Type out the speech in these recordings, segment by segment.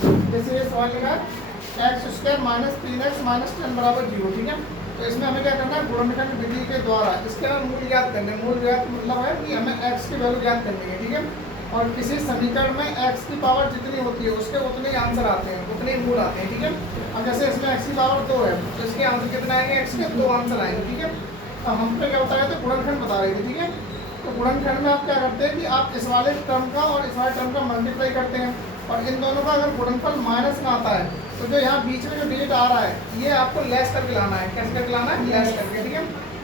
जैसे ये सवाल लिखा है x square minus 3x minus 10 बराबर 0, ठीक है। तो इसमें हमें क्या करना है, गुणनखंड विधि के द्वारा इसके हमें मूल ज्ञात करने। मूल ज्ञात मतलब है कि हमें x की वैल्यू ज्ञात करनी है, ठीक है। और किसी समीकरण में x की पावर जितनी होती है उसके उतने ही आंसर आते हैं, उतने ही मूल आते हैं, ठीक है। अब जैसे इसमें x की पावर 2 है तो इसके आंसर कितना आएंगे, x के 2 आंसर आएंगे, ठीक है। अब हम पे क्या बताया था, गुणनखंड बता रहे थे, ठीक है। तो गुणनखंड में आप क्या करते हैं कि आप इस वाले टर्म का और इस वाले टर्म का मल्टीप्लाई करते हैं, और इन दोनों का अगर गुणनफल माइनस में आता है तो जो यहाँ बीच में जो डिजिट आ रहा है ये आपको लेस करके लाना है। कैसे करके लाना है, लेस करके, ठीक है।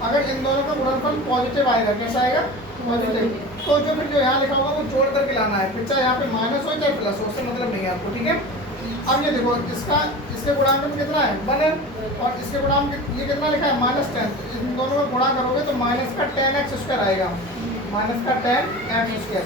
अगर इन दोनों का गुणनफल पॉजिटिव आएगा, कैसा आएगा, पॉजिटिव, तो जो फिर जो यहाँ लिखा होगा वो जोड़ करके लाना है, फिर चाहे यहाँ पे माइनस हो चाहे प्लस हो, उससे मतलब नहीं है आपको, ठीक है। अब ये देखो इसका इसके गुणांक में कितना है, 1 है, और इसके गुणांक ये कितना लिखा है, -10। इन दोनों का गुणा करोगे तो माइनस का 10x² आएगा, माइनस का 10x²,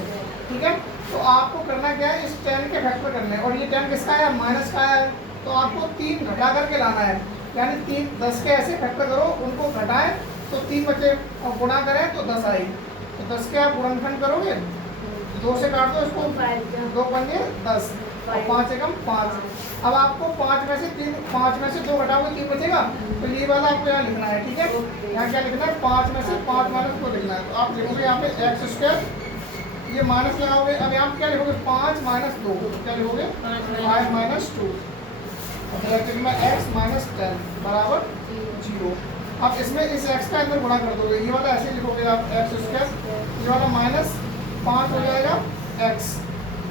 ठीक है। तो आपको करना क्या है, इस 10 के फैक्टर करने हैं, और ये 10 किसका है, माइनस का है, तो आपको 3 घटा करके लाना है। यानी 3 10 के ऐसे फैक्टर करो, उनको घटाएं तो 3 बचे, और गुणा करें तो 10 आएगी। तो 10 के आप गुणनखंड करोगे, 2 से काट दो इसको, 2 बन गए 10, और 5 एकम 5। अब आपको 5 में से 2 घटाओगे 3 बचेगा, तो ये वाला आपको यहाँ लिखना है, ठीक है। यहाँ क्या लिखना है, 5 में से 5 माइनस 2 लिखना है। तो आप लिखोगे यहाँ पे x², ये माइनस लगाओगे। अब यहाँ क्या लिखोगे, 5 माइनस 2, क्या लिखोगे, 5 माइनस 2, में x माइनस 10 बराबर 0। अब इसमें इस x का अंदर गुणा कर दोगे, ये वाला ऐसे लिखोगे आप x², ये वाला माइनस 5 हो जाएगा x,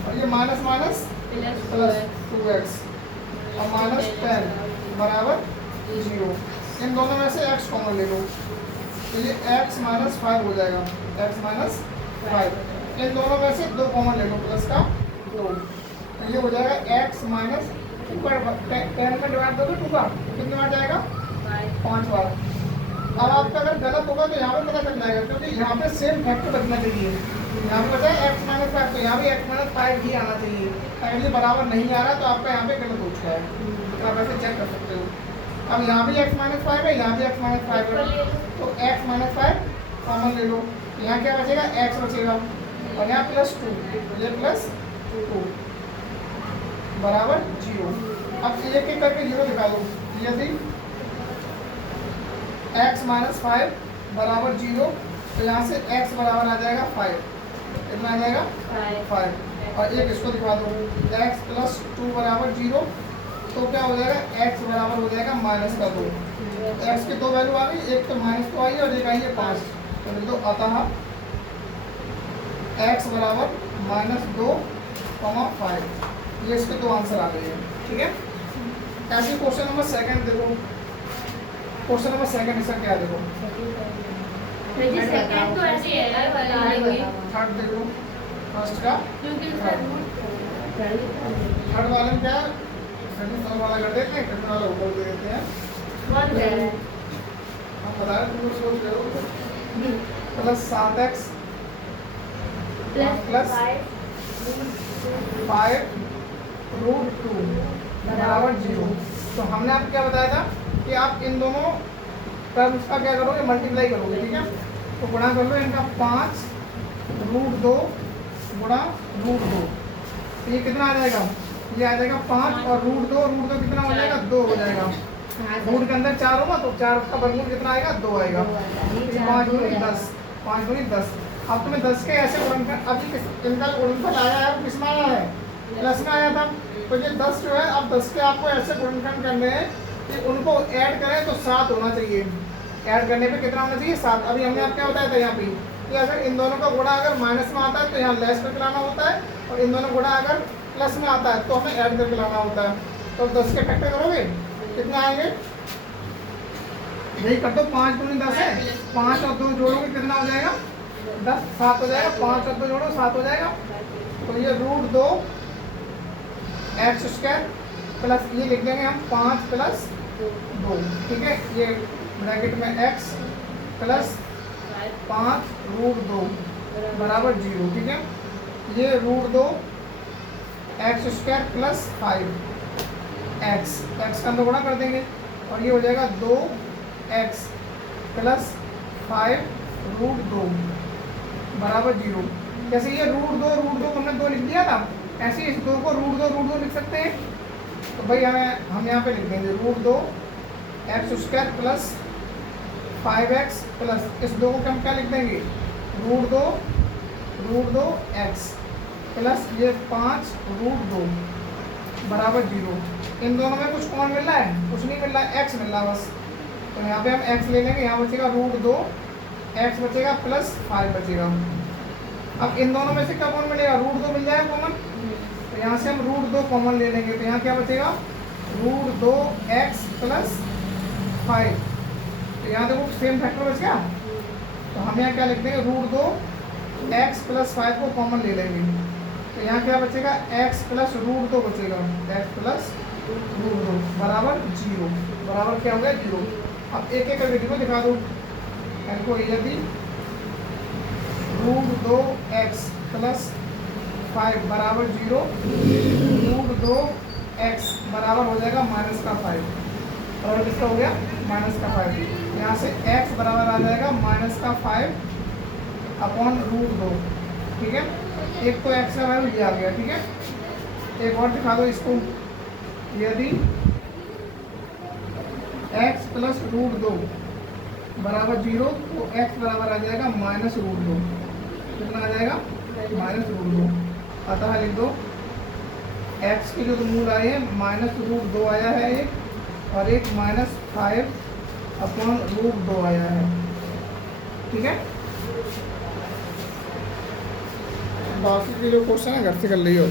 और ये माइनस माइनस प्लस 2x, और माइनस 10 बराबर 0। इन दोनों में से x कॉमन ले लो, तो ये x माइनस 5 हो जाएगा, x माइनस 5। इन दोनों में से 2 कॉमन ले लो, प्लस का 2, तो ये हो जाएगा x माइनस 10 में डिवाइड दोगे 2 का, कितनी बार जाएगा, 5 बार। अब आपका अगर गलत होगा तो यहाँ पे पता चल जाएगा, क्योंकि यहाँ पे सेम फैक्टर रखना चाहिए। यहाँ पे बचा है x माइनस 5, तो यहाँ भी x माइनस 5 ही आना चाहिए। अगर ये बराबर नहीं आ रहा तो आपका यहाँ पे गलत हो चुका है, तो आप ऐसे चेक कर सकते हो। अब यहाँ भी x माइनस 5 है, यहाँ भी x माइनस 5 है, तो x माइनस 5 कॉमन ले लो, यहाँ क्या बचेगा, x बचेगा, और यहाँ प्लस 2, ये प्लस 2 बराबर 0। अब एक एक करके 0 लिखा दो। यदि x माइनस 5 बराबर 0, तो यहाँ से x बराबर आ जाएगा 5, कितना आ जाएगा 5, और एक इसको दिखा दो, x प्लस 2 बराबर 0, तो क्या हो जाएगा, x बराबर हो जाएगा माइनस का 2। x की 2 वैल्यू आ गई, एक तो माइनस 2 आई और एक आई है 5, तो लिख दो अतः x बराबर -2, 5। ये इसके 2 आंसर आ गए हैं, ठीक है। ऐसे क्वेश्चन नंबर 2 देखो, क्वेश्चन नंबर 2 इसका क्या है, देखो सेकंड तो ऐसे है वाला, थर्ड देखो, फर्स्ट का क्योंकि थर्ड वाले में क्या है, सेकंड वाला कर देते हैं, सेकंड वाला ऊपर दे देते हैं, हम बता रहे तुम सोच करो, प्लस 7x प्लस 5 रूट 2 बराबर 0। तो हमने आपको क्या बताया था कि आप इन दोनों टर्म्स का क्या करोगे, मल्टीप्लाई करोगे, ठीक है। तो गुणा कर लो इनका, 5 रूट 2 गुणा रूट 2, तो ये कितना आ जाएगा, ये आ जाएगा 5, और रूट 2 कितना हो जाएगा, 2 हो जाएगा। रूट के अंदर 4 होगा तो 4 का वर्गमूल कितना आएगा, 2 आएगा। 5 दूनी 10, 5 दूनी 10। अब तुम्हें 10 के ऐसे गुणनफल, अभी इनका गुणनफल आया है, किस में आया है, प्लस में आया था, तो ये 10 जो है, अब 10 के आपको ऐसे गुणनखंड करने हैं कि उनको ऐड करें तो 7 होना चाहिए। ऐड करने पे कितना होना चाहिए, 7। अभी हमने आप क्या बताया था यहाँ पे कि अगर इन दोनों का गुणा अगर माइनस में आता है तो यहाँ लेस करके लाना होता है, और इन दोनों गुणा अगर प्लस में आता है तो हमें ऐड करके लाना होता है। तो 10 के फैक्टर करोगे कितना आएंगे, यही कर दो, 5 दूनी 10 है, 5 और 2 जोड़ोगे कितना हो जाएगा, 10, 7 हो जाएगा, 5 और 2 जोड़ो 7 हो जाएगा। तो ये रूट 2 x² प्लस ये लिख देंगे हम 5 प्लस 2, ठीक है। ये ब्रैकेट में x प्लस 5 रूट 2 बराबर 0, ठीक है। ये root 2 x² plus 5x, x का अंदर गुणा कर देंगे, और ये हो जाएगा 2x प्लस 5 रूट 2 बराबर 0। जैसे ये रूट 2 हमने 2 लिख दिया था, ऐसे इस 2 को रूट 2 लिख सकते हैं। तो भाई हम यहाँ पे लिख देंगे root 2 x square plus 5x plus इस 2 को हम क्या लिख देंगे रूट 2 एक्स प्लस ये 5 रूट 2 बराबर 0। इन दोनों में कुछ कौन मिल रहा है? कुछ नहीं मिल रहा है, x मिल रहा है बस। तो यहाँ पे हम x ले लेंगे, यहाँ बचेगा रूट 2 एक्स बचेगा प्लस 5 बचेगा। अब इन दोनों में से क्या कौन मिलेगा? रूट 2 मिल जाएगा कॉमन। तो यहाँ से हम रूट 2 कॉमन ले लेंगे, तो यहाँ क्या बचेगा रूट 2 एक्स प्लस 5। तो यहाँ देखो सेम फैक्टर बच गया। तो हम यहाँ क्या लिख देंगे रूट 2 एक्स प्लस 5 को कॉमन ले लेंगे। तो यहाँ क्या बचेगा x प्लस रूट 2 बचेगा, x प्लस रूट 2 बराबर 0। बराबर क्या हो गया 0। अब एक एक करके देखो, दिखा दो इनको। यदि रूट 2 एक्स प्लस 5 बराबर 0, रूट 2 एक्स बराबर हो जाएगा माइनस का 5। और किसका हो गया माइनस का 5। यहाँ से x बराबर आ जाएगा माइनस का 5 अपॉन रूट 2। ठीक है, एक तो x का वैल्यू ये आ गया। ठीक है, एक और दिखा दो इसको। यदि x प्लस रूट 2 बराबर 0, तो x बराबर आ जाएगा माइनस रूट 2। कितना आ जाएगा माइनस रूट 2। अतः लिख दो x के जो मूल आए हैं माइनस रूट 2 आया है एक, और एक माइनस 5 अपॉन रूट 2 आया है। ठीक है, बाकी के जो क्वेश्चन है घर से कर लियो।